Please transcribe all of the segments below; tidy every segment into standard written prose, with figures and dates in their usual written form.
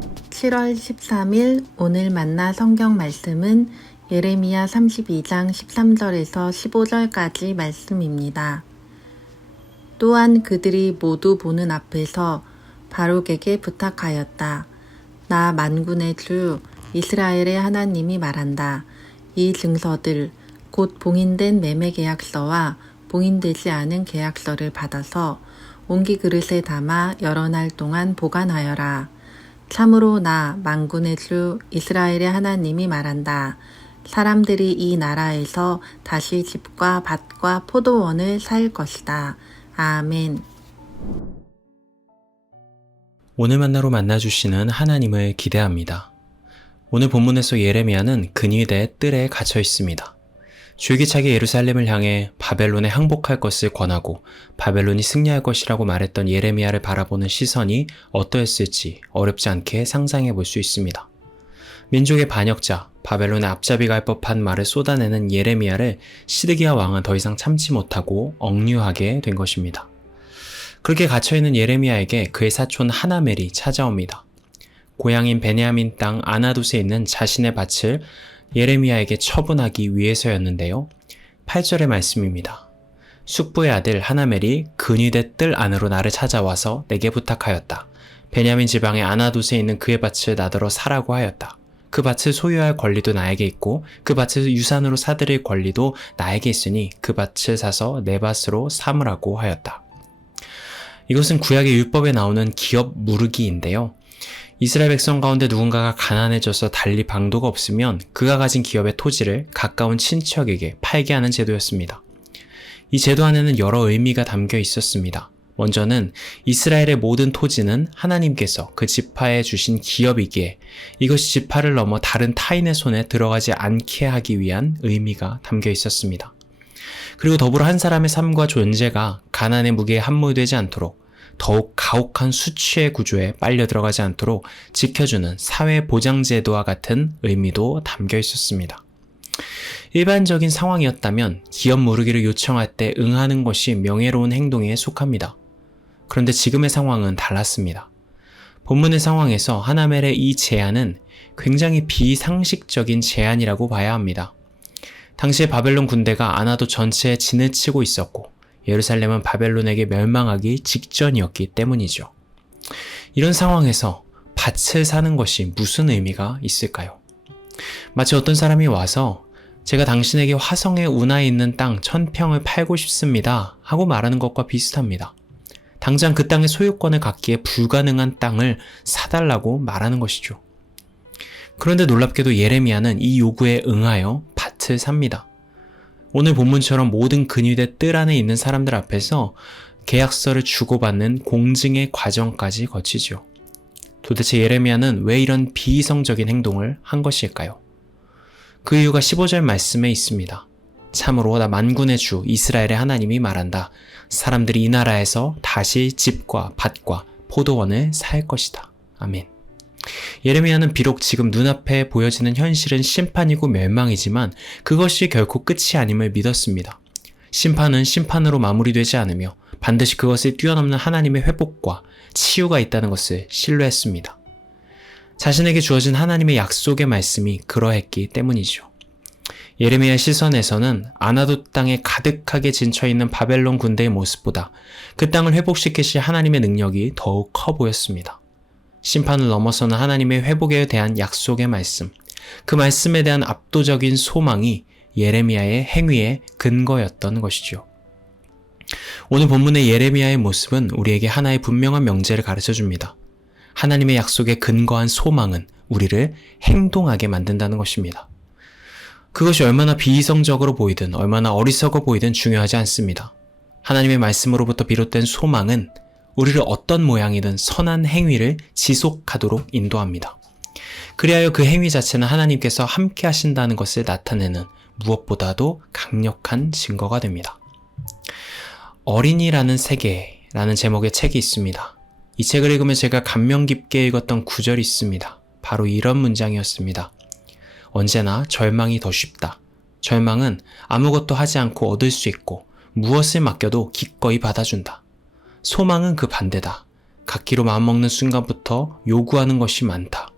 7월 13일 오늘 만나 성경 말씀은 예레미야 32장 13절에서 15절까지 말씀입니다. 또한 그들이 모두 보는 앞에서 바룩에게 부탁하였다. 나 만군의 주 이스라엘의 하나님이 말한다. 이 증서들 곧 봉인된 매매 계약서와 봉인되지 않은 계약서를 받아서 옹기 그릇에 담아 여러 날 동안 보관하여라. 참으로 나 만군의 주 이스라엘의 하나님이 말한다. 사람들이 이 나라에서 다시 집과 밭과 포도원을 살 것이다. 아멘. 오늘 만나로 만나주시는 하나님을 기대합니다. 오늘 본문에서 예레미야는 근위대 뜰에 갇혀 있습니다. 줄기차게 예루살렘을 향해 바벨론에 항복할 것을 권하고 바벨론이 승리할 것이라고 말했던 예레미야를 바라보는 시선이 어떠했을지 어렵지 않게 상상해 볼 수 있습니다. 민족의 반역자, 바벨론의 앞잡이 갈 법한 말을 쏟아내는 예레미야를 시드기야 왕은 더 이상 참지 못하고 억류하게 된 것입니다. 그렇게 갇혀있는 예레미야에게 그의 사촌 하나멜이 찾아옵니다. 고향인 베냐민 땅 아나돗에 있는 자신의 밭을 예레미야에게 처분하기 위해서였는데요. 8절의 말씀입니다. 숙부의 아들 하나멜이 근위대 뜰 안으로 나를 찾아와서 내게 부탁하였다. 베냐민 지방의 아나돗에 있는 그의 밭을 나더러 사라고 하였다. 그 밭을 소유할 권리도 나에게 있고 그 밭을 유산으로 사들일 권리도 나에게 있으니 그 밭을 사서 내 밭으로 삼으라고 하였다. 이것은 구약의 율법에 나오는 기업 무르기인데요. 이스라엘 백성 가운데 누군가가 가난해져서 달리 방도가 없으면 그가 가진 기업의 토지를 가까운 친척에게 팔게 하는 제도였습니다. 이 제도 안에는 여러 의미가 담겨 있었습니다. 먼저는 이스라엘의 모든 토지는 하나님께서 그 지파에 주신 기업이기에 이것이 지파를 넘어 다른 타인의 손에 들어가지 않게 하기 위한 의미가 담겨 있었습니다. 그리고 더불어 한 사람의 삶과 존재가 가난의 무게에 함몰되지 않도록 더욱 가혹한 수치의 구조에 빨려 들어가지 않도록 지켜주는 사회보장제도와 같은 의미도 담겨 있었습니다. 일반적인 상황이었다면 기업 무르기를 요청할 때 응하는 것이 명예로운 행동에 속합니다. 그런데 지금의 상황은 달랐습니다. 본문의 상황에서 하나멜의 이 제안은 굉장히 비상식적인 제안이라고 봐야 합니다. 당시에 바벨론 군대가 아나돗 전체에 진을 치고 있었고 예루살렘은 바벨론에게 멸망하기 직전이었기 때문이죠. 이런 상황에서 밭을 사는 것이 무슨 의미가 있을까요? 마치 어떤 사람이 와서 제가 당신에게 화성에 운하에 있는 땅 1000평을 팔고 싶습니다 하고 말하는 것과 비슷합니다. 당장 그 땅의 소유권을 갖기에 불가능한 땅을 사달라고 말하는 것이죠. 그런데 놀랍게도 예레미야는 이 요구에 응하여 밭을 삽니다. 오늘 본문처럼 모든 근위대 뜰 안에 있는 사람들 앞에서 계약서를 주고받는 공증의 과정까지 거치죠. 도대체 예레미야는 왜 이런 비이성적인 행동을 한 것일까요? 그 이유가 15절 말씀에 있습니다. 참으로 나 만군의 주 이스라엘의 하나님이 말한다. 사람들이 이 나라에서 다시 집과 밭과 포도원을 살 것이다. 아멘. 예레미야는 비록 지금 눈앞에 보여지는 현실은 심판이고 멸망이지만 그것이 결코 끝이 아님을 믿었습니다. 심판은 심판으로 마무리되지 않으며 반드시 그것을 뛰어넘는 하나님의 회복과 치유가 있다는 것을 신뢰했습니다. 자신에게 주어진 하나님의 약속의 말씀이 그러했기 때문이죠. 예레미야 시선에서는 아나돗 땅에 가득하게 진쳐있는 바벨론 군대의 모습보다 그 땅을 회복시키실 하나님의 능력이 더욱 커 보였습니다. 심판을 넘어서는 하나님의 회복에 대한 약속의 말씀, 그 말씀에 대한 압도적인 소망이 예레미야의 행위의 근거였던 것이죠. 오늘 본문의 예레미야의 모습은 우리에게 하나의 분명한 명제를 가르쳐줍니다. 하나님의 약속에 근거한 소망은 우리를 행동하게 만든다는 것입니다. 그것이 얼마나 비이성적으로 보이든 얼마나 어리석어 보이든 중요하지 않습니다. 하나님의 말씀으로부터 비롯된 소망은 우리를 어떤 모양이든 선한 행위를 지속하도록 인도합니다. 그리하여 그 행위 자체는 하나님께서 함께 하신다는 것을 나타내는 무엇보다도 강력한 증거가 됩니다. 어린이라는 세계라는 제목의 책이 있습니다. 이 책을 읽으면 제가 감명 깊게 읽었던 구절이 있습니다. 바로 이런 문장이었습니다. 언제나 절망이 더 쉽다. 절망은 아무것도 하지 않고 얻을 수 있고 무엇을 맡겨도 기꺼이 받아준다. 소망은 그 반대다. 갖기로 마음먹는 순간부터 요구하는 것이 많다.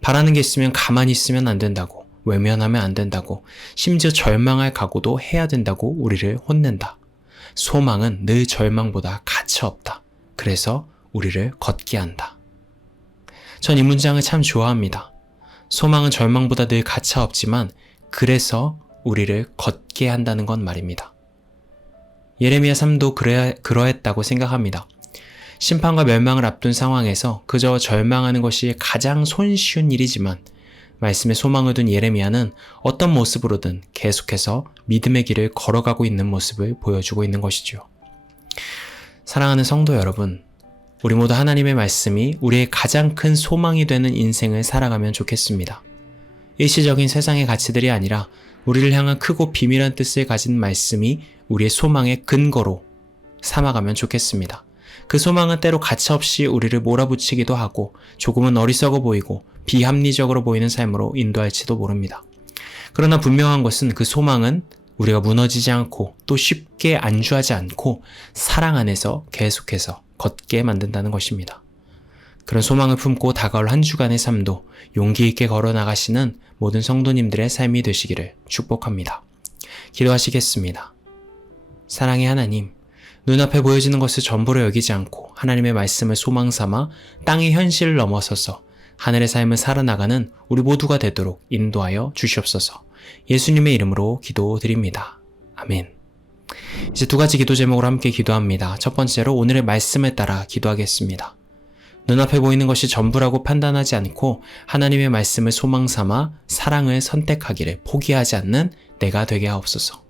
바라는 게 있으면 가만히 있으면 안 된다고, 외면하면 안 된다고, 심지어 절망할 각오도 해야 된다고 우리를 혼낸다. 소망은 늘 절망보다 가차없다. 그래서 우리를 걷게 한다. 전 이 문장을 참 좋아합니다. 소망은 절망보다 늘 가차없지만 그래서 우리를 걷게 한다는 건 말입니다. 예레미야 3도 그러했다고 생각합니다. 심판과 멸망을 앞둔 상황에서 그저 절망하는 것이 가장 손쉬운 일이지만 말씀에 소망을 둔 예레미야는 어떤 모습으로든 계속해서 믿음의 길을 걸어가고 있는 모습을 보여주고 있는 것이죠. 사랑하는 성도 여러분, 우리 모두 하나님의 말씀이 우리의 가장 큰 소망이 되는 인생을 살아가면 좋겠습니다. 일시적인 세상의 가치들이 아니라 우리를 향한 크고 비밀한 뜻을 가진 말씀이 우리의 소망의 근거로 삼아가면 좋겠습니다. 그 소망은 때로 가차없이 우리를 몰아붙이기도 하고 조금은 어리석어 보이고 비합리적으로 보이는 삶으로 인도할지도 모릅니다. 그러나 분명한 것은 그 소망은 우리가 무너지지 않고 또 쉽게 안주하지 않고 사랑 안에서 계속해서 걷게 만든다는 것입니다. 그런 소망을 품고 다가올 한 주간의 삶도 용기 있게 걸어나가시는 모든 성도님들의 삶이 되시기를 축복합니다. 기도하시겠습니다. 사랑의 하나님, 눈앞에 보여지는 것을 전부로 여기지 않고 하나님의 말씀을 소망 삼아 땅의 현실을 넘어서서 하늘의 삶을 살아나가는 우리 모두가 되도록 인도하여 주시옵소서. 예수님의 이름으로 기도드립니다. 아멘. 이제 두 가지 기도 제목으로 함께 기도합니다. 첫 번째로 오늘의 말씀에 따라 기도하겠습니다. 눈앞에 보이는 것이 전부라고 판단하지 않고 하나님의 말씀을 소망 삼아 사랑을 선택하기를 포기하지 않는 내가 되게 하옵소서.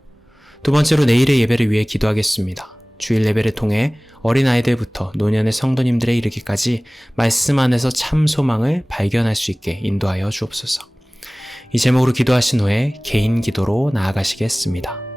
두 번째로 내일의 예배를 위해 기도하겠습니다. 주일 예배를 통해 어린아이들부터 노년의 성도님들에 이르기까지 말씀 안에서 참 소망을 발견할 수 있게 인도하여 주옵소서. 이 제목으로 기도하신 후에 개인 기도로 나아가시겠습니다.